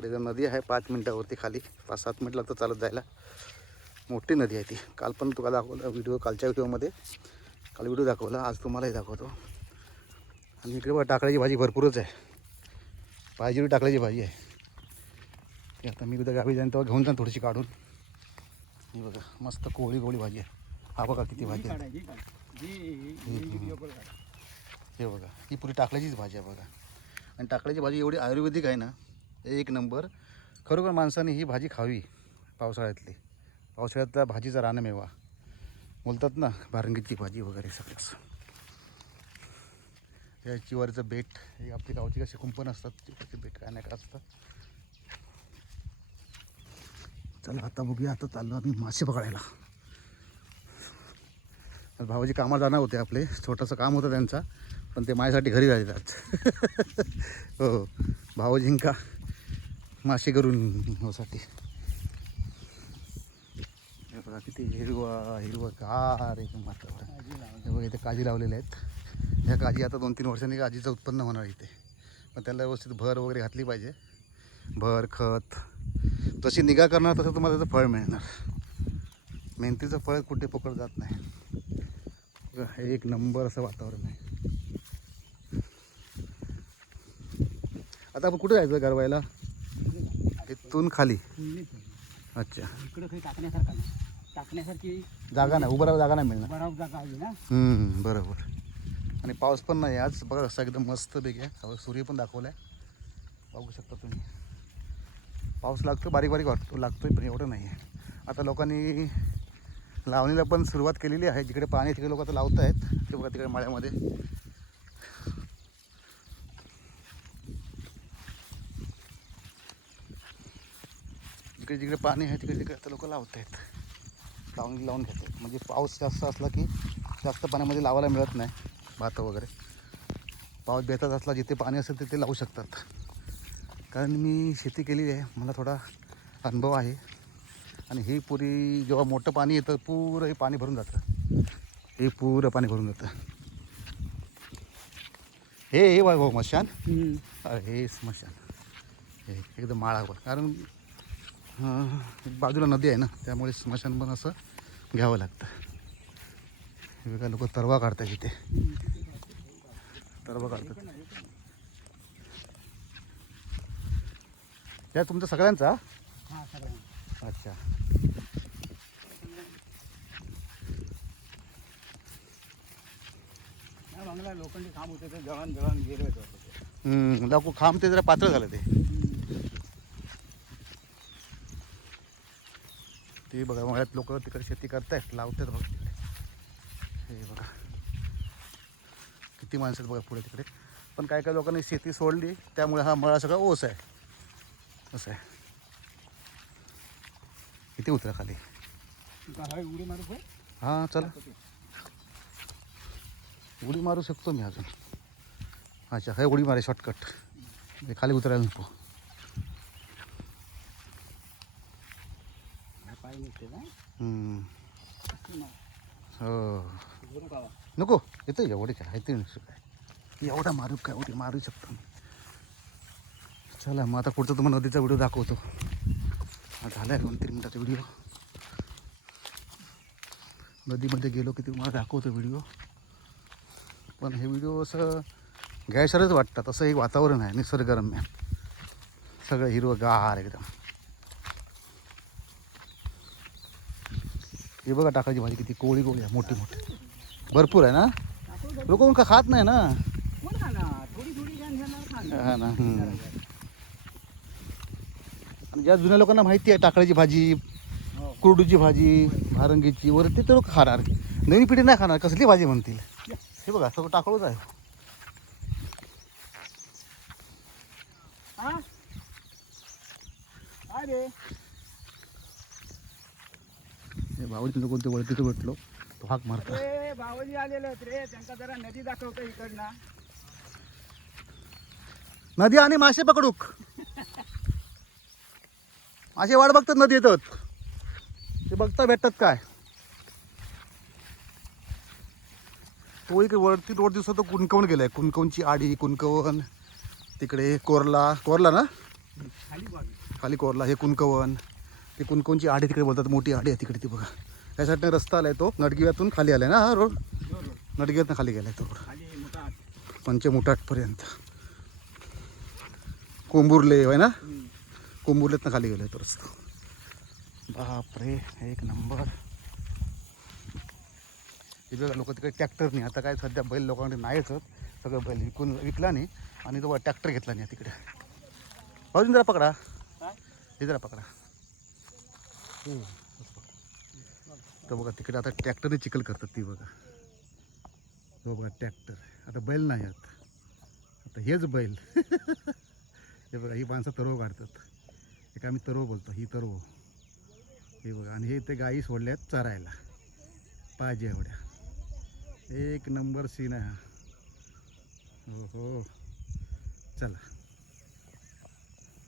इकडे जर नदी आहे पाच मिनटावरती खाली पाच सात मिनिट लागतं चालत जायला. मोठी नदी आहे ती. काल पण तुला दाखवलं व्हिडिओ कालच्या व्हिडिओमध्ये काल व्हिडिओ दाखवला आज तुम्हालाही दाखवतो. आणि इकडे बघा टाकळ्याची भाजी भरपूरच आहे. पाहिजे टाकळ्याची भाजी आहे. ती आता मी उद्या गावी जाईन तेव्हा घेऊन जाईन थोडीशी काढून. ही बघा मस्त कोवळी कोवळी भाजी आहे. हा बघा किती भाजी आहे. हे बघा ही पुरी टाकल्याचीच भाजी आहे बघा. आणि टाकल्याची भाजी एवढी आयुर्वेदिक आहे ना एक नंबर. खरोखर माणसाने ही भाजी खावी पावसाळ्यातली. पावसाळ्यातल्या भाजीचा रानमेवा बोलतात ना भारंगीची भाजी वगैरे सगळंच या चिवारीचं बेट हे आपली गावची कसे कुंपण असतात चिवारचे बेट काय नाही का असतात. चला आता बघूया आता चाललो आम्ही मासे पकडायला. भावाजी कामाला जाणार होते आपले. छोटंसं काम होतं त्यांचा पण ते माझ्यासाठी घरी जायचं हो, हो. भावजींका मासे करून होसाठी हे बघा किती हिरवा हिरवा कार एकदम हे बघा इथे काजी लावलेल्या आहेत. ह्या काजी आता दोन तीन वर्षांनी काजीचं उत्पन्न होणार इथे. पण त्याला व्यवस्थित भर वगैरे घातली पाहिजे. भर खत जशी निगा करणार तसं तुम्हाला त्याचं फळ मिळणार. मेहनतीचं फळ कुठे पकड जात नाही. हे एक नंबर असं वातावरण आहे. आता आपण कुठे जायचं गरवायला? इथून खाली. अच्छा. इकडे काही टाकण्यासारखा नाही. टाकण्यासारखी जागा नाही उभं जागा नाही मिळणार. बराव जागा आहे ना? हम्म, बरोबर. आणि पाऊस पण नाही आज. बघा असं एकदम मस्त पैकी आहे. सूर्य पण दाखवला आहे बघू शकता तुम्ही. पाऊस लागतो बारीक बारीक वाटतो लागतोय पण एवढं नाही आहे आता लोकांनी लावणीला पण सुरुवात केलेली आहे. जिकडे पाणी तिकडे लोक आता लावत आहेत ते बघा तिकडे माळ्यामध्ये. जिकडे जिकडे पाणी आहे तिकडे तिकडे आता लोक लावत आहेत लावून लावून घेतात म्हणजे पाऊस जास्त असला की जास्त पाण्यामध्ये लावायला मिळत नाही भात वगैरे पाऊस बेतात असला जिथे पाणी असेल तिथे लावू शकतात कारण मी शेती केलेली आहे मला थोडा अनुभव आहे आणि ही पुरी जेव्हा मोठं पाणी येतं पुरं हे पाणी भरून जातं हे पुरं पाणी भरून जातं हे हे बघ भाऊ मशान हे स्मशान हे एकदम माळावर कारण बाजूला नदी आहे ना त्यामुळे स्मशान पण असं घ्यावं लागतं. हे बघा लोक तरवा काढतात इथे. तरवा काढतात. या तुमचा सगळ्यांचा? हा अच्छा. लोखंडी काम होते ते जळण जळण गेले लाकूड खांब ते जरा पातळ झालं ते. ते बघा मळ्यात लोक तिकडे शेती करतायत लावतात बघा. तिकडे हे बघा. किती माणसं आहेत बघा पुढे तिकडे. पण काय काय लोकांनी शेती सोडली त्यामुळे हा मळा सगळा ओस आहे. असं आहे. किती उतरा खाली. उडी मारू हां चला. उडी मारू शकतो मी अजून. अच्छा हे उडी मारे शॉर्टकट खाली उतरायला नको. हम्म. हो. नको येतो एवढे काय? येते काय? एवढा मारू काय? एवढी मारू शकतो चला मग आता पुढचा तुम्हाला नदीचा व्हिडिओ दाखवतो. झाला आहे दोन तीन मिनटाचा व्हिडिओ. नदीमध्ये गेलो की तुम्हाला दाखवतो व्हिडिओ. पण हे व्हिडिओ असं घ्यायसारच वाटतात. असं एक वातावरण आहे निसर्गरम्य. सगळं हिरवं गार एकदम. हे बघा टाकायची भाजी किती कोळी कोळी आहे मोठी मोठी. भरपूर आहे ना? लोक का खात नाही ना? हा ना आणि ज्या जुन्या लोकांना माहिती आहे टाकळ्याची भाजी कुरडूची भाजी भारंगीची वगैरे ते तर लोक खाणार. नवीन पिढी नाही खाणार कसली भाजी म्हणतील? हे बघा सगळं टाकळूच आहे. अरे काय रे हे भाऊजी लोक ते वळतीचं भेटलो तो हाक मारता. ए बावजी आलेले रे त्यांका जरा नदी दाखवतो इकडनं. नदी आणि मासे पकडूक. मासे वाट बघतात नदी येतात. ते बघता भेटतात काय? तो इकडे वरती रोड दिसतो तो कुणकवण गेलाय कुणकवणची आडी कुणकवण. तिकडे कोरला कोरला ना? खाली कोरला हे कुणकवन ते कोणकोणची आडी तिकडे बोलतात मोठी आडी आहे तिकडे ती बघा. या रस्ता आलाय तो नडगिव्यातून खाली आलाय ना हा रोड? नडगिव्यातून खाली गेलाय तो रोड. खाली पंचमुटाटपर्यंत कोंबुर्ले होय ना? हम्म. कोंबुर्लेतनं खाली गेलाय तो रस्ता. बापरे एक नंबर. हे लोक तिकडे नाही आता काय सध्या बैल लोकांकडे नाहीच सगळं बैल विकून विकला नाही आणि तो ट्रॅक्टर घेतला नाही तिकडे. अजून जरा पकडा. काय? हे जरा पकडा. तर बघा तिकडे आता ट्रॅक्टरने चिखल करतात ती बघा. हो बघा ट्रॅक्टर. आता बैल नाही आहेत. आता हेच बैल. हे बघा ही माणसं तरव काढतात. एक आम्ही तरव बोलतो ही तरव हे बघा आणि हे ते गाई सोडल्या आहेत चरायला. पाहिजे एवढ्या. एक नंबर सीन आहे हा. हो हो चला.